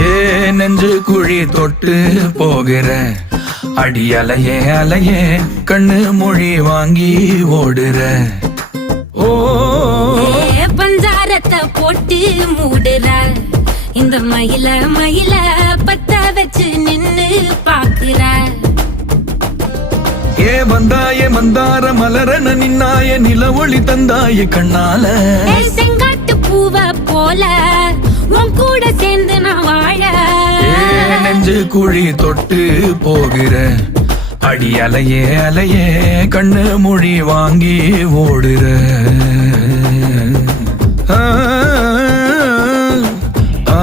ஏ நெஞ்சு குழி தொட்டு போகிற அடி அலையே அலையே கண்ணு மொழி வாங்கி ஓடுற. ஓ பஞ்சாரத்தை போட்டு மூடுற இந்த மயில மயில பத்த வச்சு நின்னு பாக்குற. ஏ வந்தாய மந்தார மலரன நின்னாய நில ஒளி தந்தாய கண்ணால. செங்காட்டு பூவ போல உன் கூட சேர்ந்து நான் வாழ. நெஞ்சு குழி தொட்டு போகிற அடி அலையே அலையே கண்ணு மொழி வாங்கி ஓடுற. ஆ ஆ